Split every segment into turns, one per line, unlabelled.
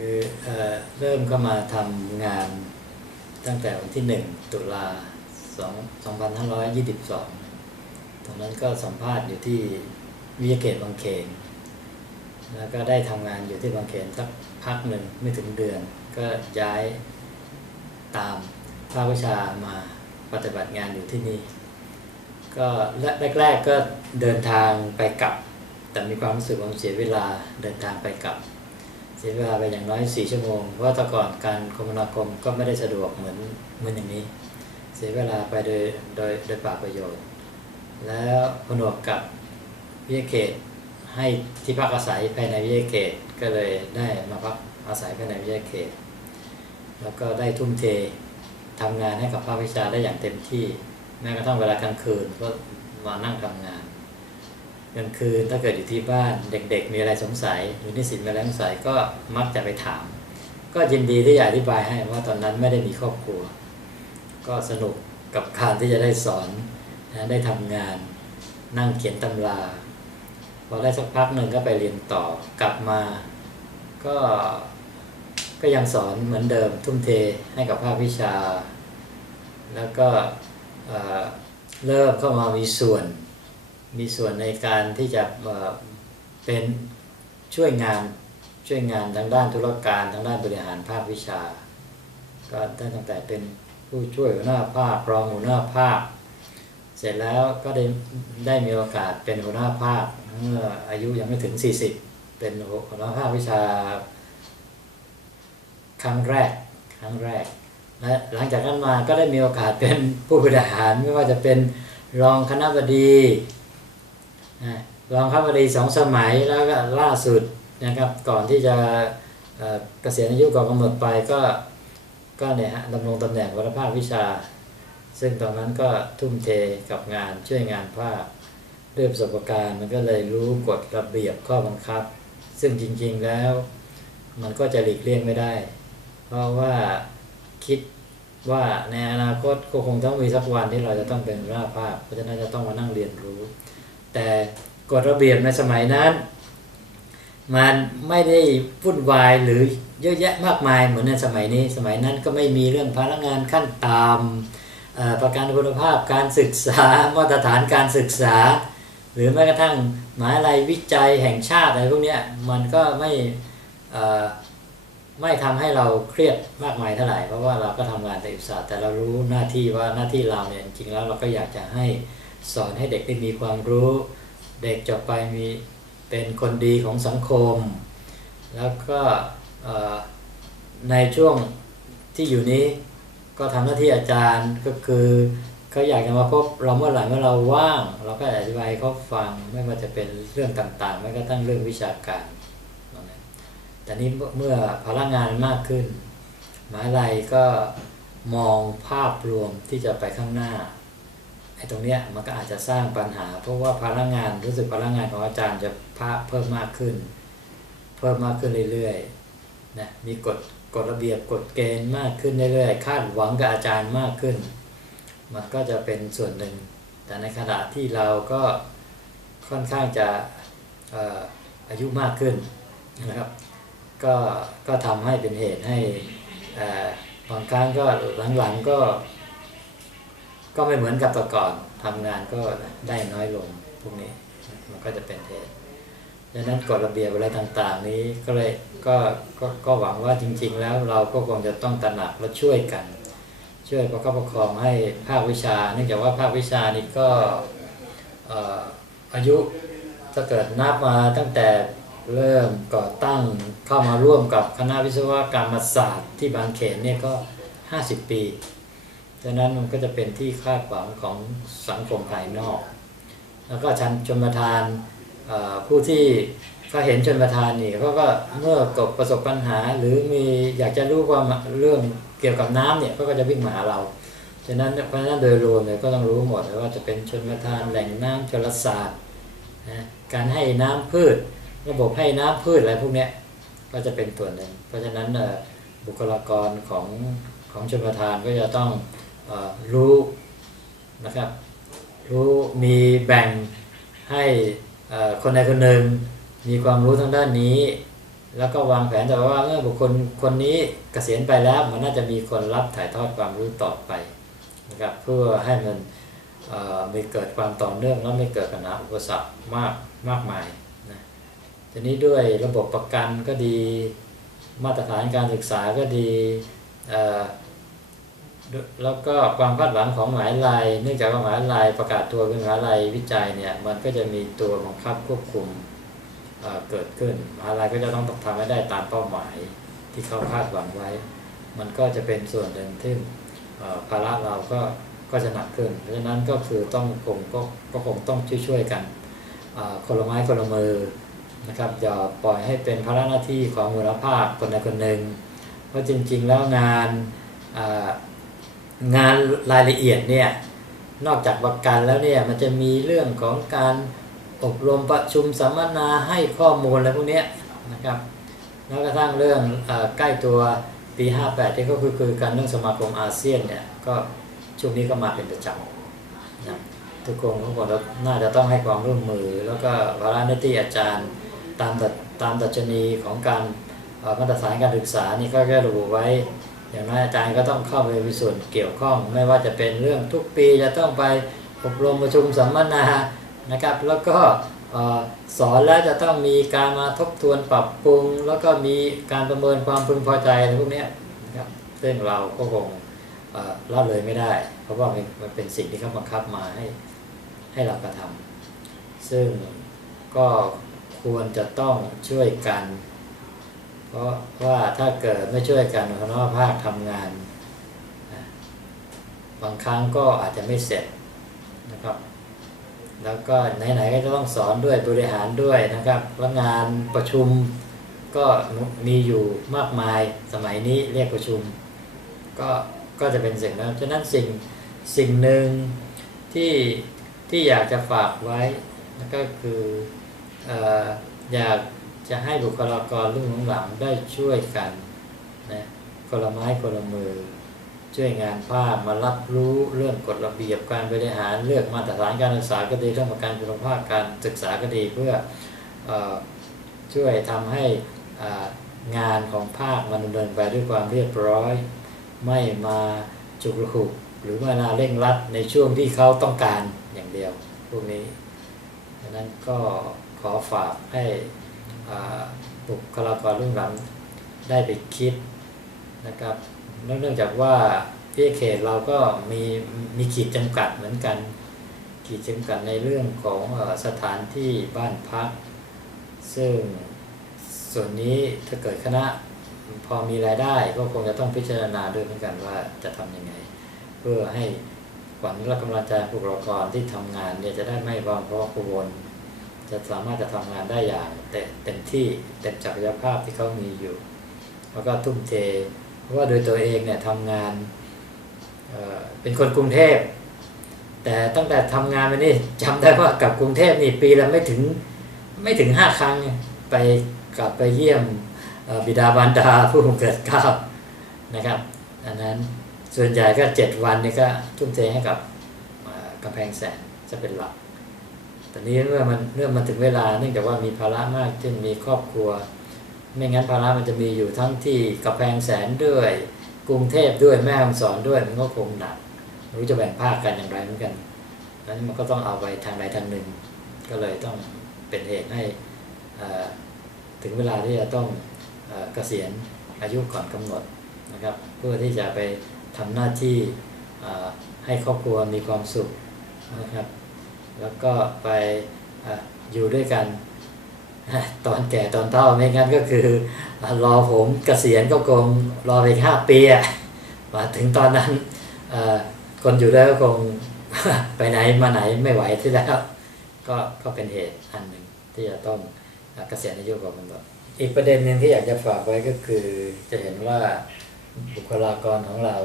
คือเอเริ่มก็มาทำงานตั้งแต่วันที่หนึ่งตุลาสองสองพันห้าร้อยยี่สิบสองตอนนั้นก็สัมภาษณ์อยู่ที่วิทยาเกตบางเขน แล้วก็ได้ทำงานอยู่ที่บางเขนสักพักหนึ่งไม่ถึงเดือน ก็ย้ายตามภาควิชามาปฏิบัติงานอยู่ที่นี่ก็แรกๆก็เดินทางไปกลับ แต่มีความรู้สึกว่าเสียเวลาเดินทางไปกลับ เสียเวลาไปอย่างน้อยสี่ชั่วโมง เพราะแต่ก่อนการคมนาคมก็ไม่ได้สะดวกเหมือนเหมือนอย่างนี้ เสียเวลาไปโดยโดยโดยปล่าประโยชน์ แล้วผนวกกับวิทยาเขตให้ที่พักอาศัยภายในวิทยาเขตก็เลยได้มาพักอาศัยภายในวิทยาเขต แล้วก็ได้ทุ่มเททำงานให้กับภาควิชาได้อย่างเต็มที่แม้กระทั่งเวลากลางคืนก็มานั่งทำงาน กลางคืนถ้าเกิดอยู่ที่บ้านเด็ก ๆ มีอะไรสงสัยหรือนิสิตมีอะไรสงสัยก็มักจะไปถาม ก็ยินดีที่จะอธิบายให้ว่าตอนนั้นไม่ได้มีครอบครัว ก็สนุกกับการที่จะได้สอนนะได้ทำงานนั่งเขียนตำราพอได้สักพักหนึ่งก็ไปเรียนต่อกลับมา ก็ก็ยังสอนเหมือนเดิมทุ่มเทให้กับภาควิชา แล้วก็เเริ่มเข้ามามีส่วน มีส่วนในการที่จะเป็นช่วยงานช่วยงานทางด้านธุรการทางด้านบริหารภาควิชา ก็ได้ตั้งแต่เป็นผู้ช่วยหัวหน้าภาครองหัวหน้าภาค เสร็จแล้วก็ได้ได้มีโอกาสเป็นหัวหน้าภาคเมื่ออายุยังไม่ถึง 40 เป็นหัวหน้าภาควิชา ครั้งแรกครั้งแรก และหลังจากนั้นมาก็ได้มีโอกาสเป็นผู้บริหารไม่ว่าจะเป็นรองคณะบดี รองคณะบดีสองสมัยแล้วก็ล่าสุดนะครับก่อนที่จะเอ่อเกษียณอายุก่อนกำหนดไปก็ก็เนี่ยฮะดำรงตำแหน่งวัฒภาควิชา ซึ่งตอนนั้นก็ทุ่มเทกับงานช่วยงานภาคด้วยประสบการณ์มันก็เลยรู้กฎระเบียบข้อบังคับ ซึ่งจริงๆแล้ว มันก็จะหลีกเลี่ยงไม่ได้ เพราะว่าคิดว่าในอนาคตก็คงต้องมีสักวันที่เราจะต้องเป็นหัวหน้าภาคเพราะฉะนั้นจะต้องมานั่งเรียนรู้ แต่กฎระเบียบในสมัยนั้น มันไม่ได้วุ่นวายหรือเยอะแยะมากมายเหมือนในสมัยนี้ สมัยนั้นก็ไม่มีเรื่องพนักงานขั้นต่ำอ่อประกันคุณภาพการศึกษามาตรฐานการศึกษา หรือแม้กระทั่งมหาลัยวิจัยแห่งชาติอะไรพวกนี้มันก็ไม่ไม่ทำให้เราเครียดมากมายเท่าไหร่เพราะว่าเราก็ทำงานแต่อุตสาห์แต่เรารู้หน้าที่ว่าหน้าที่เราเนี่ยจริงๆแล้วเราก็อยากจะให้ สอนให้เด็กได้มีความรู้ เด็กจบไปมีเป็นคนดีของสังคม แล้วก็ในช่วงที่อยู่นี้ก็ทำหน้าที่อาจารย์ก็คือเขาอยากจะมาพบเราเมื่อไหร่เมื่อเราว่าง เราก็อธิบายเขาฟังไม่ว่าจะเป็นเรื่องต่างๆ ไม่กระทั่งเรื่องวิชาการแต่นี้เมื่อพลังงานมากขึ้นมหาลัยก็มองภาพรวมที่จะไปข้างหน้า ไอ้ตรงเนี้ยมันก็อาจจะสร้างปัญหา เพราะว่าพลังงานรู้สึกพลังงานของอาจารย์จะพาเพิ่มมากขึ้น เพิ่มมากขึ้นเรื่อยๆนะมีกฎกฎระเบียบกฎเกณฑ์มากขึ้นเรื่อยๆคาดหวังกับอาจารย์มากขึ้น มันก็จะเป็นส่วนหนึ่ง แต่ในขณะที่เราก็ค่อนข้างจะเอ่อายุมากขึ้นนะครับก็ก็ทำให้เป็นเหตุให้เอ่อบางครั้งก็หลังๆก็ ก็ไม่เหมือนกับแต่ก่อนทำงานก็ได้น้อยลงพวกนี้มันก็จะเป็นเหตุดังนั้นกฎระเบียบอะไรต่าง ๆ นี้ก็เลยก็ก็ก็หวังว่าจริง ๆ แล้วเราก็คงจะต้องตระหนักและช่วยกัน ช่วยประคับประคองให้ภาควิชา เนื่องจากว่าภาควิชานี้ก็เอ่ออายุถ้าเกิดนับมาตั้งแต่เริ่มก่อตั้งเข้ามาร่วมกับคณะวิศวกรรมศาสตร์ที่บางเขนเนี่ยก็ 50 ปี ดังนั้นมันก็จะเป็นที่คาดหวังของสังคมภายนอก แล้วก็ชันชนประทานผู้ที่ก็เห็นชนประทานนี่เขาก็เมื่อกบประสบปัญหา หรือมีอยากจะรู้ความเรื่องเกี่ยวกับน้ำเนี่ยเขาก็จะวิ่งมาหาเราฉะนั้นเพราะฉะนั้นโดยรวมเนี่ยก็ต้องรู้หมดว่าจะเป็นชนประทานแหล่งน้ำชลศาสตร์การให้น้ำพืช ระบบให้น้ำพืชอะไรพวกเนี้ยก็จะเป็นส่วหนึ่งเพราะฉะนั้นบุคลากรของของชนประทานก็จะต้อง รู้นะครับรู้มีแบ่งให้คนใดคนหนึ่งมีความรู้ทางด้านนี้ แล้วก็วางแผนแต่ว่าเมื่อบุคคลคนนี้เกษียณไปแล้วมันน่าจะมีคนรับถ่ายทอดความรู้ต่อไปนะครับเพื่อให้มันมีเกิดความต่อเนื่องและไม่เกิดปัญหาอุปสรรคมากมากมายนะทีนี้ด้วยระบบประกันก็ดีมาตรฐานการศึกษาก็ดีอ แล้วก็ความคาดหวังของหมายลัยเนื่องจากว่ามายลัยประกาศตัวเป็นหมายลัยวิจัยเนี่ยมันก็จะมีตัวบังคับควบคุมเเกิดขึ้นมหาลัยก็จะต้องทำให้ได้ตามเป้าหมายที่เขาคาดหวังไว้ มันก็จะเป็นส่วนหนึ่งที่เอ่อภาระเราก็ก็จะหนักขึ้น เพราะฉะนั้นก็คือต้องคงก็ก็คงต้องช่วยๆกันคนละไม้คนละมือนะครับอย่าปล่อยให้เป็นภาระหน้าที่ของมูลภาคคนใดคนหนึ่งเพราะจริงๆแล้วงานอ่อ งานรายละเอียดเนี่ยนอกจากประกันแล้วเนี่ยมันจะมีเรื่องของการอบรมประชุมสัมมนาให้ข้อมูลอะไรพวกนี้นะครับแล้วกระทั่งเรื่องอใกล้ตัวปี 58ที่ก็คือคือการเรื่องสมาคมอาเซียนเนี่ยก็ช่วงนี้ก็มาเป็นประจำนะทุกคนทุกคนน่าจะต้องให้ความร่วมมือ แล้วก็วาระหน้าที่อาจารย์ตามดัตามดัชนีของการมาตรฐานการศึกษานี่ก็แค่ระบุไว้ อย่างนั้นอาจารย์ก็ต้องเข้าไปมีส่วนเกี่ยวข้อง ไม่ว่าจะเป็นเรื่องทุกปีจะต้องไปอบรมประชุมสัมมนานะครับ แล้วก็สอนแล้วจะต้องมีการมาทบทวนปรับปรุง แล้วก็มีการประเมินความพึงพอใจอะไรพวกนี้นะครับซึ่งเราก็คงเอ่อละเลยไม่ได้ เพราะว่ามันเป็นสิ่งที่เขาบังคับมาให้ให้เรากระทำซึ่งก็ควรจะต้องช่วยกัน เพราะว่าถ้าเกิดไม่ช่วยกันคณะภาคทำงาน บางครั้งก็อาจจะไม่เสร็จนะครับ แล้วก็ไหนๆก็จะต้องสอนด้วยบริหารด้วยนะครับแล้วงานประชุมก็มีอยู่มากมายสมัยนี้เรียกประชุม ก็ก็จะเป็นสิ่งนั้นฉะนั้นสิ่งสิ่งหนึ่งที่ที่อยากจะฝากไว้นะก็คืออออยาก จะให้บุคลากรรุ่นหลังๆได้ช่วยกันนะคนละไม้คนละมือ ช่วยงานภาคมารับรู้เรื่องกฎระเบียบการบริหารเรื่องมาตรฐานการศึกษาก็ดีเรื่องการคุณภาพการศึกษาก็ดีเพื่ออช่วยทำให้งานของภาคมันดำเนินไปด้วยความเรียบร้อย ไม่มาจุกระหุกหรือเวลาเร่งรัดในช่วงที่เขาต้องการอย่างเดียวพวกนี้ดังนั้นก็ขอฝากให้ บุคลากรรุ่นหลังได้ไปคิดนะครับเนื่องจากว่าที่เขตเราก็มีมีขีดจำกัดเหมือนกัน ขีดจำกัดในเรื่องของสถานที่บ้านพัก ซึ่งส่วนนี้ถ้าเกิดคณะพอมีรายได้ก็คงจะต้องพิจารณาด้วยเหมือนกันว่าจะทำยังไง เพื่อให้ขวัญและกำลังใจบุคลากรที่ทำงานเนี่ยจะได้ไม่วางเพราะกังวล จะสามารถจะทำงานได้อย่างเต็มที่เต็มศักยภาพที่เขามีอยู่ แล้วก็ทุ่มเท เพราะว่าโดยตัวเองเนี่ยทำงานเเป็นคนกรุงเทพ แต่ตั้งแต่ทำงานมานี่จำได้ว่ากลับกรุงเทพนี่ปีละไม่ถึงไม่ถึงห้าครั้งไปกลับไปเยี่ยมบิดาบรรดาผู้เกิดเก้านะครับอันนั้นส่วนใหญ่ก็เจ็ดวันนี่ก็ทุ่มเทให้กับกำแพงแสนจะเป็นหลัก แต่นี้เมื่อมันเมื่อมันถึงเวลาเนื่องจากว่ามีภาระมากเช่นมีครอบครัว ไม่งั้นภาระมันจะมีอยู่ทั้งที่กำแพงแสนด้วย กรุงเทพด้วยแม่ฮ่องสอนด้วยมันก็คงหนักม่รู้จะแบ่งภาคกันอย่างไรเหมือนกันนั้นมันก็ต้องเอาไปทางใดทางหนึ่ง ก็เลยต้องเป็นเหตุให้ถึงเวลาที่จะต้องเกษียณอายุก่อนกำหนดนะครับ เพื่อที่จะไปทำหน้าที่ให้ครอบครัวมีความสุขนะครับ แล้วก็ไปออยู่ด้วยกัน ตอนแก่ตอนเฒ่าไม่งั้นก็คือรอผมเกษียณก็คงรอไปห้าปีอะมาถึงตอนนั้นคนอยู่ได้ก็คงไปไหนมาไหนไม่ไหวที่แล้ว ก็ก็เป็นเหตุอันหนึ่งที่จะต้องเอ่อเกษียณอายุก่อนกำหนดอีกประเด็นหนึ่งที่อยากจะฝากไว้ก็คือจะเห็นว่าบุคลากรของเรา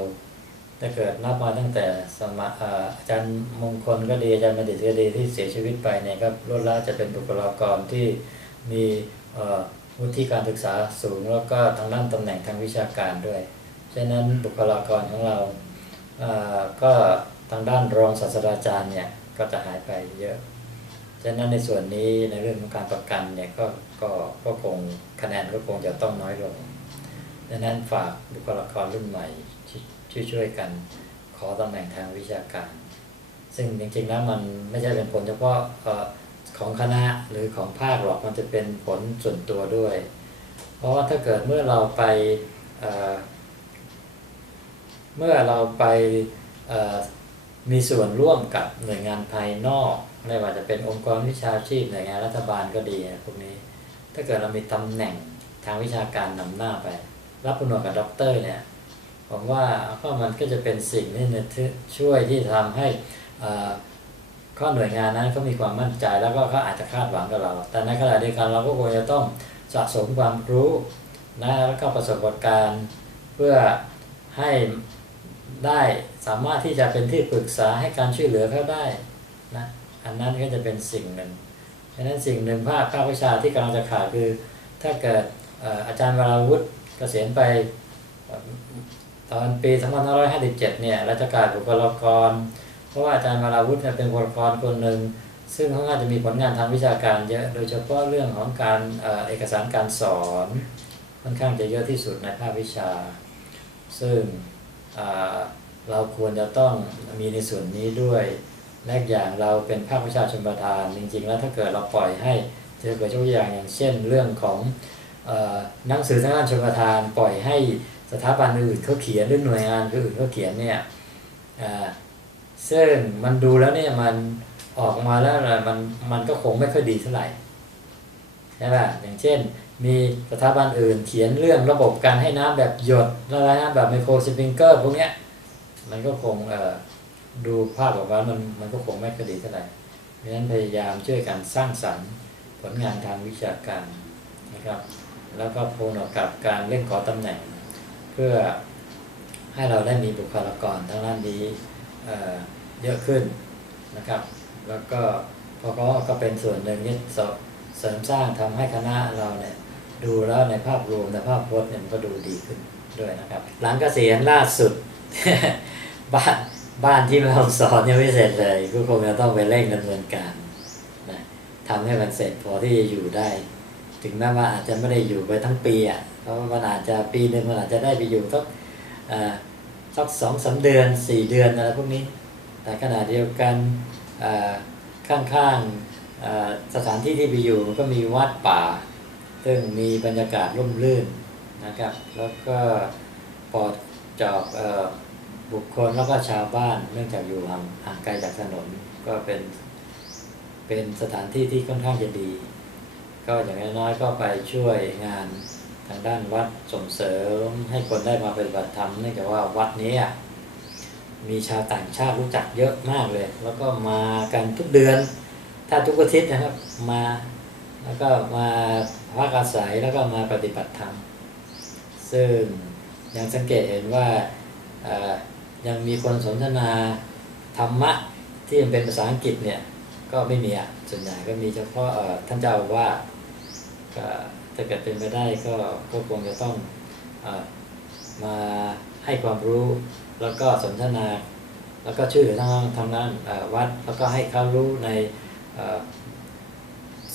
ถ้าเกิดนับมาตั้งแต่สมัยเอ่ออาจารย์มงคลก็ดีอาจารย์บัณฑิตก็ดีที่เสียชีวิตไปเนี่ยก็ล้วนแล้วจะเป็นบุคลากรที่มีวุฒิการศึกษาสูงแล้วก็ทางด้านตำแหน่งทางวิชาการด้วยฉะนั้นบุคลากรของเราก็ทางด้านรองศาสตราจารย์เนี่ยก็จะหายไปเยอะฉฉะนั้นในส่วนนี้ในเรื่องของการประกันเนี่ยก็ก็ก็คงคะแนนก็คงจะต้องน้อยลง ดังนั้นฝากบุคลากรรุ่นใหม่ช่วยช่วยกันขอตำแหน่งทางวิชาการ ซึ่งจริงๆแล้วมันไม่ใช่เป็นผลเฉพาะของคณะหรือของภาคหรอกมันจะเป็นผลส่วนตัวด้วย เพราะว่าถ้าเกิดเมื่อเราไปเเมื่อเราไปมีส่วนร่วมกับหน่วยงานภายนอก ไม่ว่าจะเป็นองค์กรวิชาชีพหน่วยงานรัฐบาลก็ดีนะพวกนี้ ถ้าเกิดเรามีตำแหน่งทางวิชาการนำหน้าไป รับคุณหนวดกับด็อกเตอร์เนี่ยผมว่าก็มันก็จะเป็นสิ่งที่นึช่วยที่ทำให้ข้อหน่วยงานนั้นเขามีความมั่นใจแล้วก็เขาอาจจะคาดหวังกับเรา แต่ในขณะเดียวกันเราก็ควรจะต้องสะสมความรู้นะแล้วก็ประสบการณ์เพื่อให้ได้สามารถที่จะเป็นที่ปรึกษาให้การช่วยเหลือเขาได้นะอันนั้นก็จะเป็นสิ่งหนึ่งฉะนั้นสิ่งหนึ่งภาคภาควิชาที่กำลังจะขาดคือ ถ้าเกิดอาจารย์วราวุฒิ กษียณไปตอนปี 2557 เนี่ยราจะขาดบุคลากร เพราะว่าอาจารย์วราวุฒิเป็นบุคลากรคนหนึ่ง ซึ่งเขาอาจจะมีผลงานทางวิชาการเยอะ โดยเฉพาะเรื่องของการเอกสารการสอนค่อนข้างจะเยอะที่สุดในภาควิชา ซึ่งเราควรจะต้องมีในส่วนนี้ด้วยและอีกอย่างเราเป็นภาควิชาชนประทาน จริงๆ แล้วถ้าเกิดเราปล่อยให้เจอเกิดตัวอย่างอย่างเช่น เรื่องของ หนังสือทางด้านชนประทานปล่อยให้สถาบันอื่นเขาเขียนหรือหน่วยงานอื่นเขาเขียนเนี่ยอ่าซึ่งมันดูแล้วเนี่ยมันออกมาแล้วมันมันก็คงไม่ค่อยดีเท่าไหร่ใช่ป่ะอย่างเช่น มีสถาบันอื่นเขียนเรื่องระบบการให้น้ำแบบหยดละลายน้ำแบบไมโครสปริงเกอร์พวกเนี้ยมันก็คงเอ่อดูภาพออกมามันมันก็คงไม่ค่อยดีเท่าไหร่เพราะฉะนั้นพยายามช่วยกันสร้างสรรค์ผลงานทางวิชาการนะครับ แล้วก็โพนออกกับการเล่นขอตำแหน่ง เพื่อให้เราได้มีบุคลากรทางด้านนี้เเยอะขึ้นนะครับ แล้วก็พอก็ก็เป็นส่วนหนึ่งที่เสริมสร้างทำให้คณะเราเนี่ยดูแล้วในภาพรวมในภาพพจน์เนี่ยมันก็ดูดีขึ้นด้วยนะครับ หลังเกษียณล่าสุด บ้านบ้านที่แม่ฮ่องสอนยังไม่เสร็จเลยก็คงจะต้องไปเร่งดำเนินการนะทำให้มันเสร็จพอที่จะอยู่ได้ ถึงแม้ว่าอาจจะไม่ได้อยู่ไปทั้งปีอะเพราะมันอาจจะปีหนึ่งมันอาจจะได้ไปอยู่สักสักสองสามเดือนสี่เดือนอะไรพวกนี้ แต่ขณะเดียวกันข้างๆสถานที่ที่ไปอยู่ก็มีวัดป่า ซึ่งมีบรรยากาศร่มรื่นนะครับ แล้วก็ปลอดจอกเอ่อบุคคลแล้วก็ชาวบ้านเนื่องจากอยู่ห่างไกลจากถนนก็เป็นเป็นสถานที่ที่ค่อนข้างจะดี ก็อย่างน้อยๆก็ไปช่วยงานทางด้านวัดส่งเสริมให้คนได้มาปฏิบัติธรรมเนื่องจากว่าวัดนี้มีชาวต่างชาติรู้จักเยอะมากเลย แล้วก็มากันทุกเดือน ถ้าทุกอาทิตย์นะครับมาแล้วก็มาพักอาศัยแล้วก็มาปฏิบัติธรรมซึ่งยังสังเกตเห็นว่ายังมีคนสนทนาธรรมะที่มันเป็นภาษาอังกฤษเนี่ยก็ไม่มีอะส่วนใหญ่ก็มีเฉพาะท่านเจ้าว่า ก็ถ้าเกิดเป็นไปได้ก็ก็คงจะต้องอมาให้ความรู้แล้วก็สนทนา แล้วก็ช่วยเหลือทางทางด้นวัดแล้วก็ให้เขารู้ใน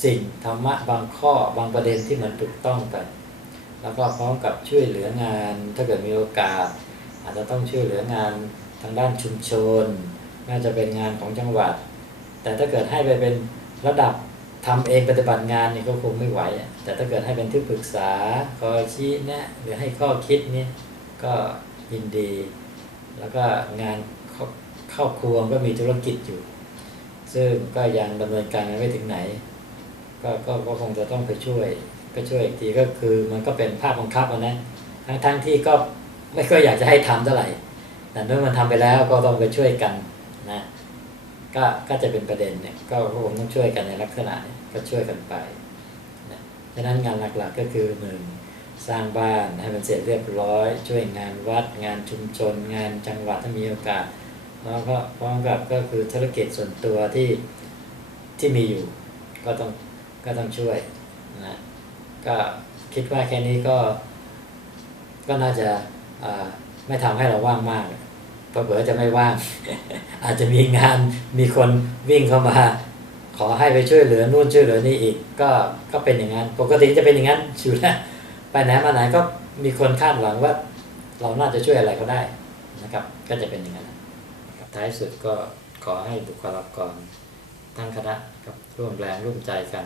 สิ่งธรรมะบางข้อบางประเด็นที่มันถูกต้องไปแล้วก็พร้อมกับช่วยเหลืองาน ถ้าเกิดมีโอกาส อาจจะต้องช่วยเหลืองานทางด้านชุมชน น่าจะเป็นงานของจังหวัด แต่ถ้าเกิดให้ไปเป็นระดับ ทำเองปฏิบัติงานนี่ก็คงไม่ไหว แต่ถ้าเกิดให้เป็นที่ปรึกษาคอยชี้แนะหรือให้ข้อคิดนี่ก็ยินดี แล้วก็งานครอบครัวก็มีธุรกิจอยู่ ซึ่งก็ยังดำเนินการไม่ถึงไหน ก็ก็ก็คงจะต้องไปช่วย ก็ช่วยอีกทีก็คือมันก็เป็นภาพบังคับนะทั้งทั้งที่ก็ไม่ค่อยอยากจะให้ทำเท่าไหร่แต่เมื่อมันทำไปแล้วก็ต้องไปช่วยกันนะ ก็ก็จะเป็นประเด็นเนี่ยก็คงต้องช่วยกันในลักษณะนี้ก็ช่วยกันไปนะดังนั้นงานหลักๆก็คือหนึ่งสร้างบ้านให้มันเสร็จเรียบร้อย ช่วยงานวัดงานชุมชน งานจังหวัดถ้ามีโอกาสแล้วก็พร้อมกับก็คือธุรกิจส่วนตัวที่ที่มีอยู่ ก็ต้องก็ต้องช่วยนะก็คิดว่าแค่นี้ก็ก็น่าจะไม่ทำให้เราว่างมาก เพระเผื่อจะไม่ว่าง อาจจะมีงานมีคนวิ่งเข้ามา ขอให้ไปช่วยเหลือนู่นช่วยเหลือนี่อีก ก็ก็เป็นอย่างนั้น ปกติจะเป็นอย่างนั้นอยู่แล้วไปไหนมาไหนก็มีคนคาดหวังว่า เราน่าจะช่วยอะไรเขาได้นะครับ ก็จะเป็นอย่างนั้นท้ายสุดก็ขอให้บุคลากรทั้งคณะกับร่วมแรงร่วมใจกัน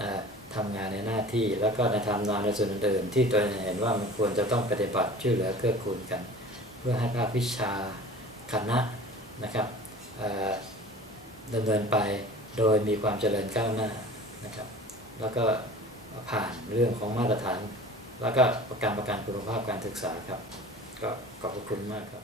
นะทำงานในหน้าที่แล้วก็ในทำงานในส่วนอื่นๆที่ตัวเองเห็นว่ามันควรจะต้องปฏิบัติช่วยเหลือเกื้อกูลกัน พื่อให้ภาควิชาคณะนะครับดำเนินไปโดยมีความเจริญก้าวหน้านะครับ แล้วก็ผ่านเรื่องของมาตรฐาน แล้วก็ประกันประกันคุณภาพการศึกษาครับ ก็ขอบพระคุณมากครับ